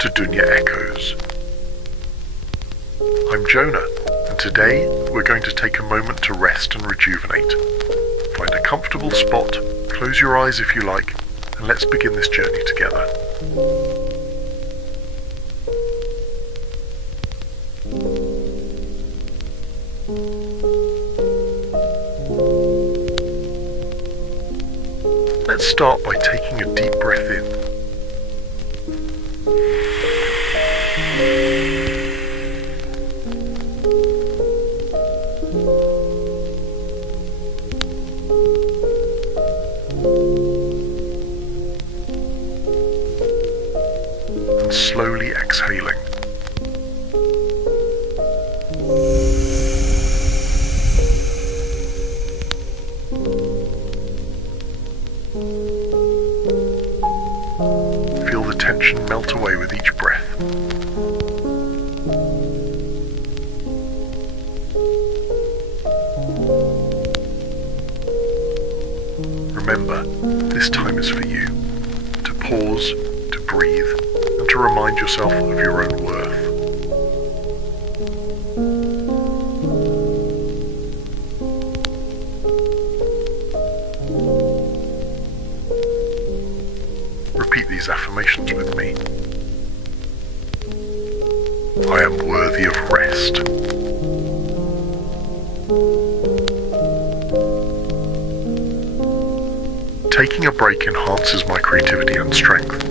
to Dunya Echoes. I'm Jonah, and today we're going to take a moment to rest and rejuvenate. Find a comfortable spot, close your eyes if you like, and let's begin this journey together. Let's start by taking a deep breath in. And slowly exhaling. Feel the tension melt away with each breath. Remember, this time is for you, to pause, to breathe, and to remind yourself of your own worth. Repeat these affirmations with me. I am worthy of rest. Taking a break enhances my creativity and strength.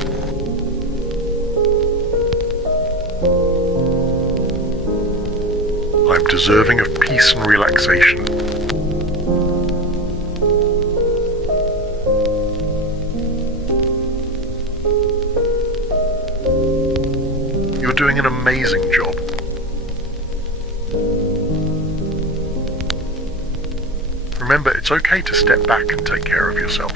I am deserving of peace and relaxation. You're doing an amazing job. Remember, it's okay to step back and take care of yourself.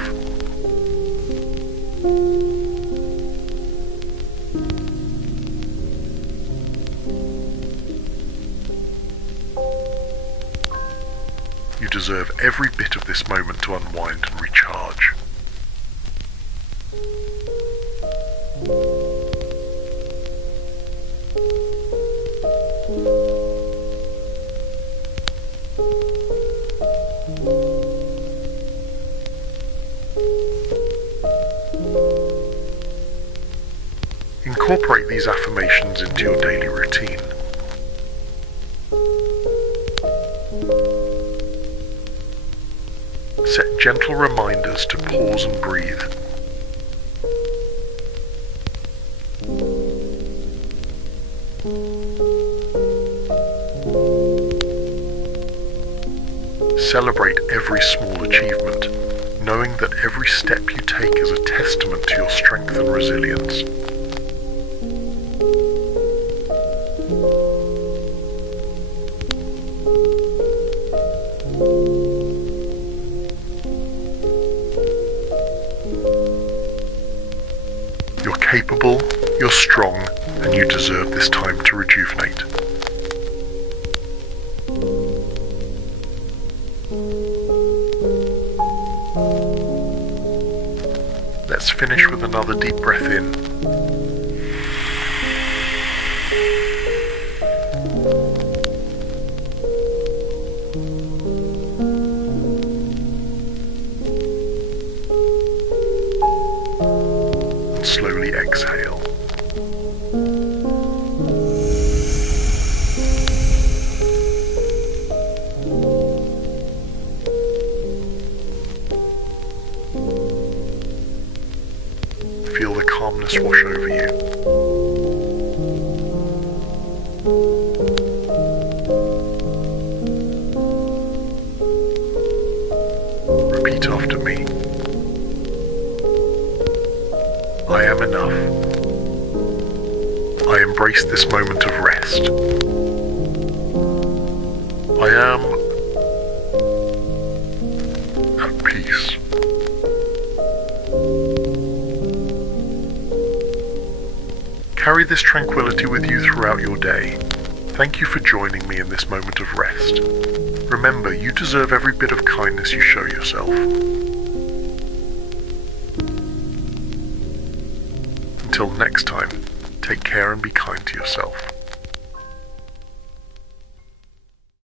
You deserve every bit of this moment to unwind and recharge. Incorporate these affirmations into your daily routine. Set gentle reminders to pause and breathe. Celebrate every small achievement, knowing that every step you take is a testament to your strength and resilience. You're capable, you're strong, and you deserve this time to rejuvenate. Let's finish with another deep breath in. And slowly exhale. Feel the calmness wash over you. Repeat after me. I am enough. I embrace this moment of rest. I am at peace. Carry this tranquility with you throughout your day. Thank you for joining me in this moment of rest. Remember, you deserve every bit of kindness you show yourself. Until next time, Take care and be kind to yourself.